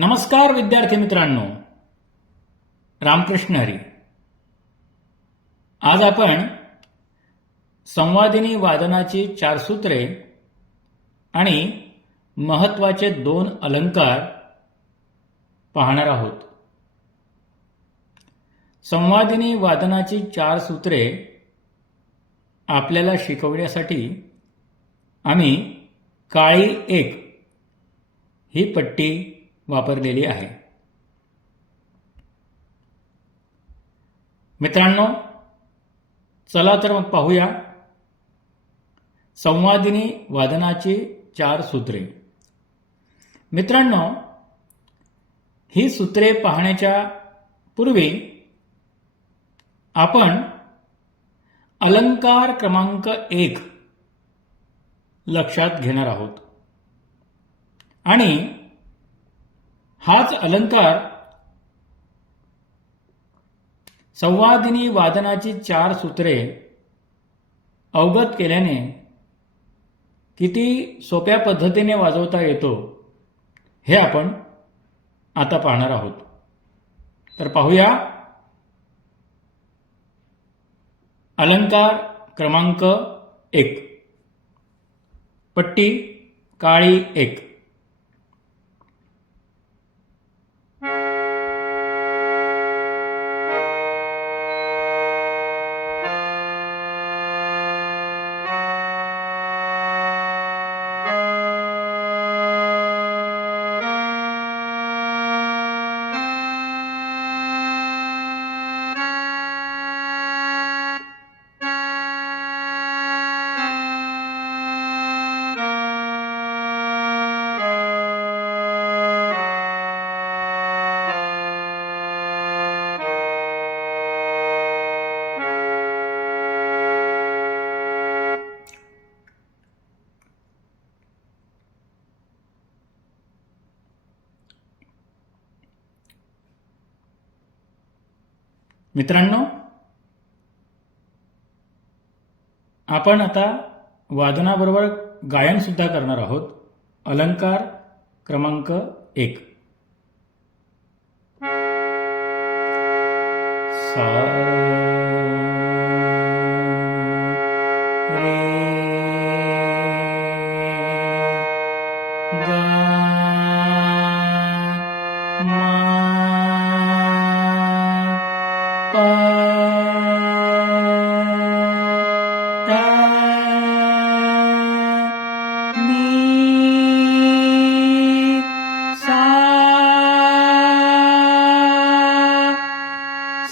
नमस्कार विद्यार्थी मित्रांनो. रामकृष्ण हरी. आज आपण संवादिनी वादनाची चार सूत्रे आणि महत्त्वाचे दोन अलंकार पाहणार आहोत. संवादिनी वादनाची चार सूत्रे आपल्याला शिकवण्यासाठी आम्ही काळी एक ही पट्टी वापरलेली आहे. मित्रांनो चला तर मग पाहूया. संवादिनी वादनाची चार सूत्रे. मित्रांनो ही सूत्रे पाहण्याच्या पूर्वी आपण अलंकार क्रमांक एक लक्षात घेणार आहोत. आणि हाच अलंकार संवादिनी वादनाची चार सूत्रे अवगत केल्याने किती सोप्या पद्धतीने वाजवता येतो हे आपण आता पाहणार आहोत. तर पाहूया. अलंकार क्रमांक एक. पट्टी काळी एक. मित्रांनो आपण आता वादनाबरोबर गायन सुद्धा करणार आहोत. अलंकार क्रमांक एक. सा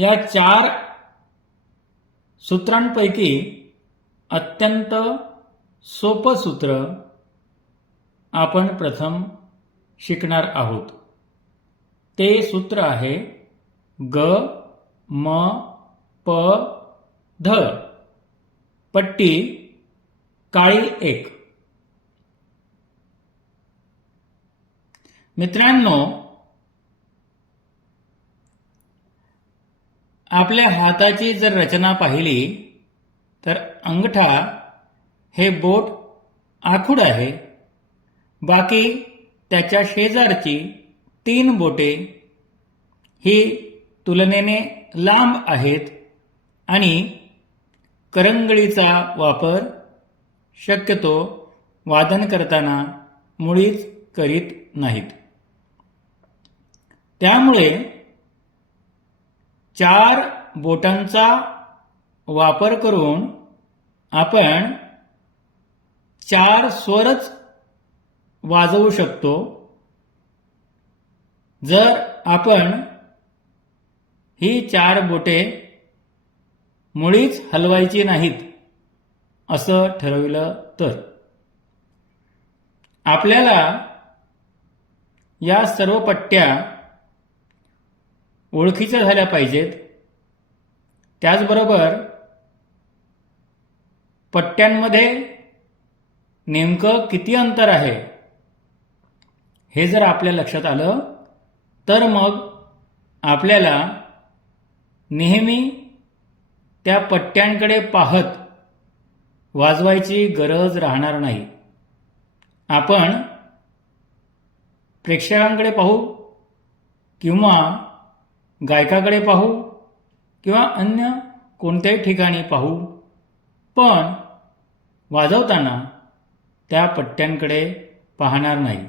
या चार सूत्रांपैकी अत्यंत सोपं सूत्र आपण प्रथम शिकणार आहोत. ते सूत्र आहे ग म प ध. पट्टी काळी एक. मित्रांनो आपल्या हाताची जर रचना पाहिली तर अंगठा हे बोट आखूड आहे. बाकी त्याच्या शेजारची तीन बोटे ही तुलनेने लांब आहेत आणि करंगळीचा वापर शक्यतो वादन करताना मुळीच करीत नाहीत. त्यामुळे चार बोटांचा वापर करून आपण चार स्वरच वाजवू शकतो. जर आपण ही चार बोटे मुळीच हलवायची नाहीत असं ठरविलं तर. आपल्याला या सर्व पट्ट्या ओळखीच्या झाल्या पाहिजेत. त्याचबरोबर पट्ट्यांमध्ये नेमकं किती अंतर आहे हे जर आपल्या लक्षात आलं तर मग आपल्याला नेहमी त्या पट्ट्यांकडे पाहत वाजवायची गरज राहणार नाही. आपण प्रेक्षकांकडे पाहू किंवा गायकाकडे पाहू किंवा अन्य कोणत्याही ठिकाणी पाहू पण वाजवताना त्या पट्ट्यांकडे पाहणार नाही.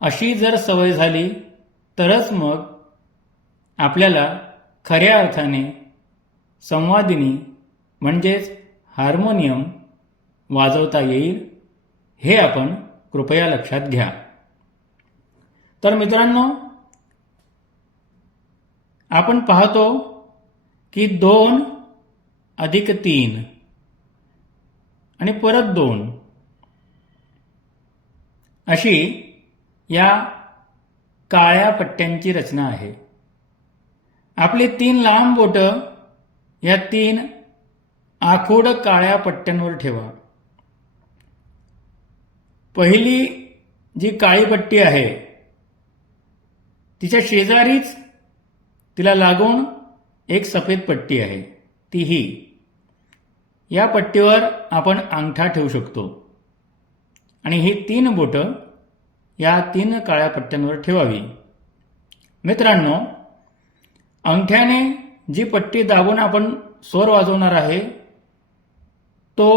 अशी जर सवय झाली तरच मग आपल्याला खऱ्या अर्थाने संवादिनी म्हणजेच हार्मोनियम वाजवता येईल हे आपण कृपया लक्षात घ्या. तर मित्रांनो आपण पाहतो की दोन अधिक तीन आणि परत दोन. अशी या काळ्या पट्ट्यांची रचना आहे. आपली तीन लांब बोटं या तीन आखूड काळ्या पट्ट्यांवर ठेवा. पहिली जी काळी पट्टी आहे तिच्या शेजारीच तिला लागून एक सफेद पट्टी आहे. ती ही या पट्टीवर आपण अंगठा ठेवू शकतो. आणि ही तीन बोटं या तीन काळ्या पट्ट्यांवर ठेवावी. मित्रांनो अंगठ्याने जी पट्टी दाबून आपण स्वर वाजवणार आहे तो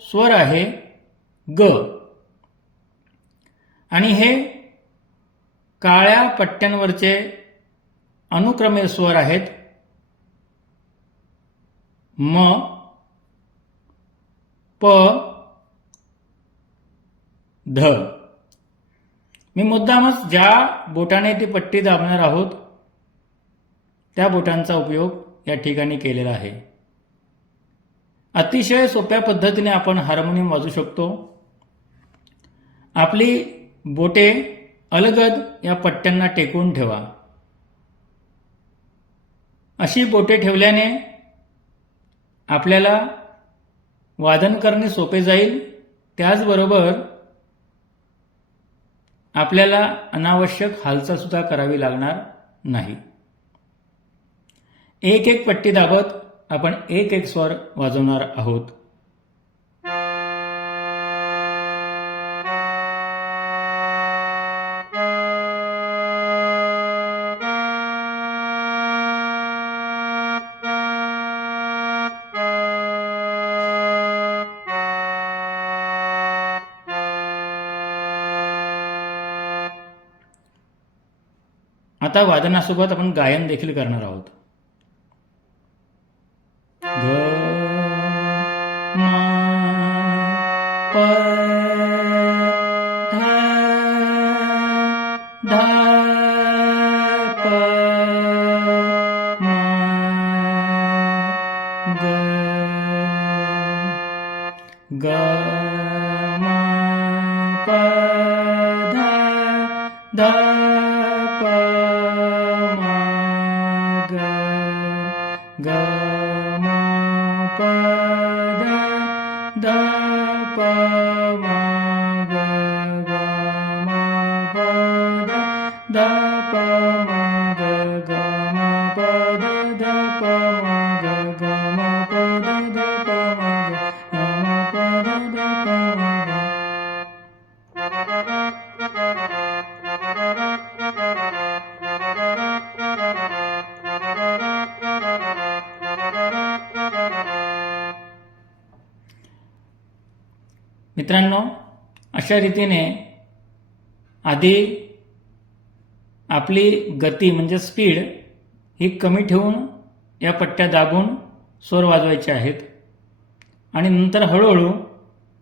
स्वर आहे ग. आणि हे काळ्या पट्ट्यांवरचे अनुक्रमे स्वर आहेत. म प ध. मी मुद्दामच ज्या बोटाने ती पट्टी दाबणार आहोत त्या बोटांचा उपयोग या ठिकाणी केलेला आहे. अतिशय सोप्या पद्धतीने आपण हार्मोनियम वाजू शकतो. आपली बोटे अलगद या पट्ट्यांना टेकून ठेवा. अशी बोटे ठेवल्याने आपल्याला वादन करणे सोपे जाईल. त्याचबरोबर आपल्याला अनावश्यक हालचालसुद्धा करावी लागणार नाही. एक एक पट्टी दाबत आपण एक एक स्वर वाजवणार आहोत. आता वादनासोबत आपण गायन देखील करणार आहोत. ध प मित्रांनो अशा रीतीने आधी आपली गती म्हणजे स्पीड ही कमी ठेवून या पट्ट्या दाबून स्वर वाजवायचे आहेत. आणि नंतर हळूहळू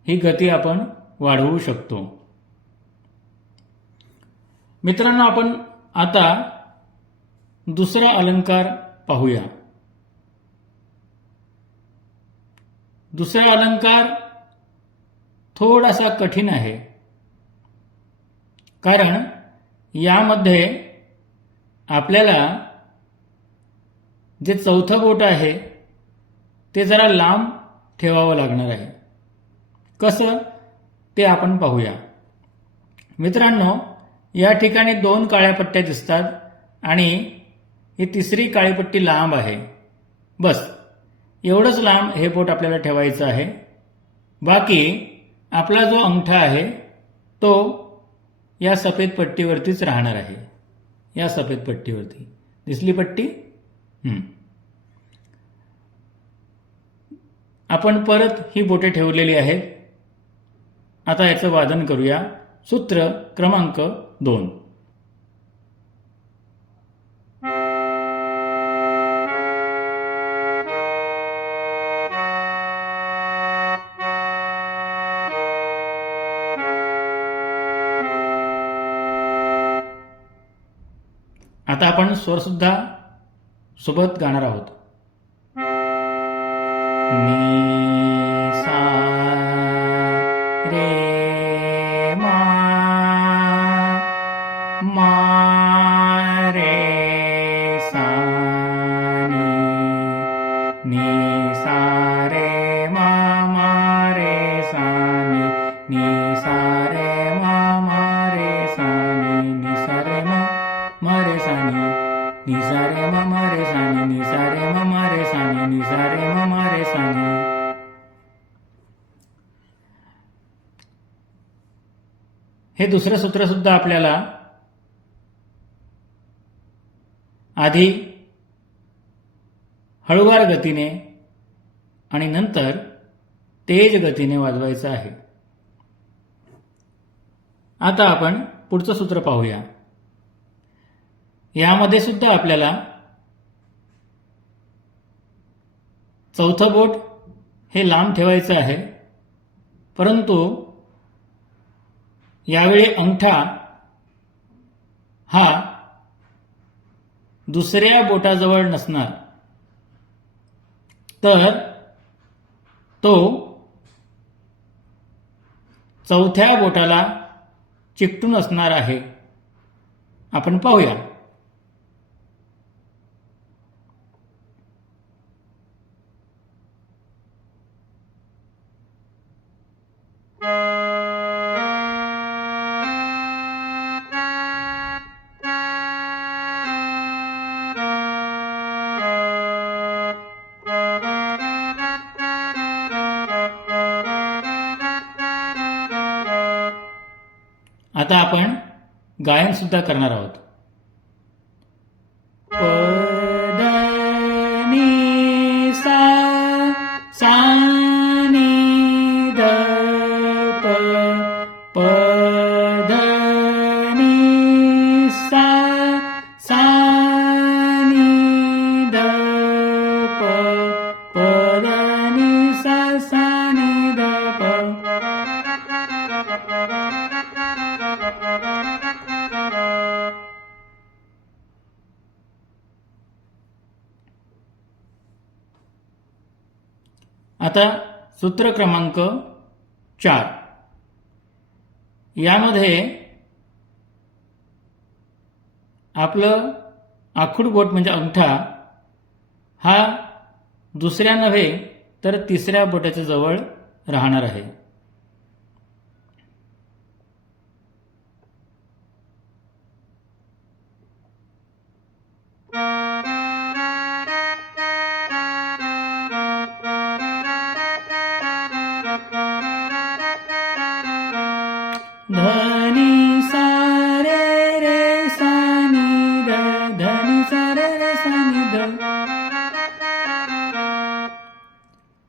ही गती आपण वाढवू शकतो. मित्रांनो आपण आता दुसरा अलंकार पाहूया. दुसरा अलंकार थोडासा कठीण आहे. कारण यामध्ये आपल्याला जे चौथं बोट आहे ते जरा लांब ठेवावं लागणार आहे. कसं? ते आपण पाहूया. मित्रांनो या ठिकाणी दोन काळ्या पट्ट्या दिसतात आणि ही तिसरी काळी पट्टी लांब आहे. बस एवढंच लांब हे बोट आपल्याला ठेवायचं आहे. बाकी आपला जो अंगठा आहे तो या सफेद पट्टीवरतीच राहणार आहे. या सफेद पट्टीवरती. दिसली पट्टी? आपण परत ही बोटे ठेवलेली आहेत. आता याचं वादन करूया. सूत्र क्रमांक दोन. आता आपण स्वर सुद्धा सोबत गाणार आहोत. हे दुसरं सूत्र सुद्धा आपल्याला आधी हळुवार गतीने आणि नंतर तेज गतीने वाजवायचं आहे. आता आपण पुढचं सूत्र पाहूया. यामध्ये सुद्धा आपल्याला चौथं बोट हे लांब ठेवायचं आहे परंतु यावेळी अंगठा हा दुसऱ्या बोटाजवळ नसणार. तर तो चौथ्या बोटाला चिकटून असणार आहे. आपण पाहूया. आता आपण गायन सुद्धा करणार आहोत. सूत्र क्रमांक चार. यामध्ये आपलं आखूड बोट म्हणजे अंगठा हा दुसऱ्या नव्हे तर तिसऱ्या बोटाच्या जवळ राहणार आहे.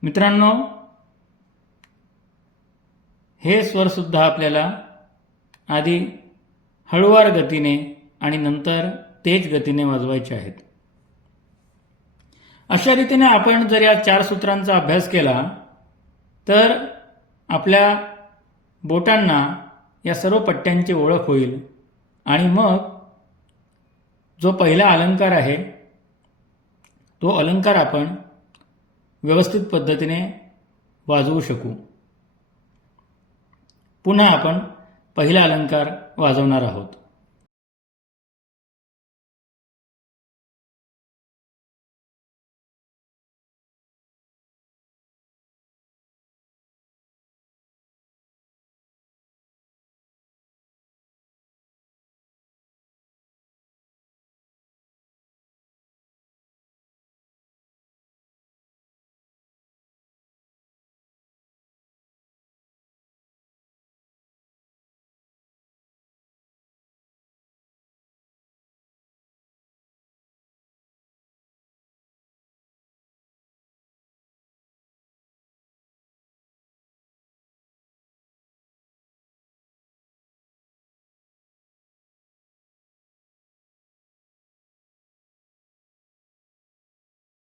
मित्रांनो हे स्वर सुद्धा आपल्याला आधी हळुवार गतीने आणि नंतर तेज गतीने वाजवायचे आहेत. अशा रीतीने आपण जर या चार सूत्रांचा अभ्यास केला तर आपल्या बोटांना या सर्व पट्ट्यांची ओळख होईल आणि मग जो पहिला अलंकार आहे तो अलंकार आपण व्यवस्थित पद्धतीने वाजवू शकू. पुन्हा आपण पहिला अलंकार वाजवणार आहोत.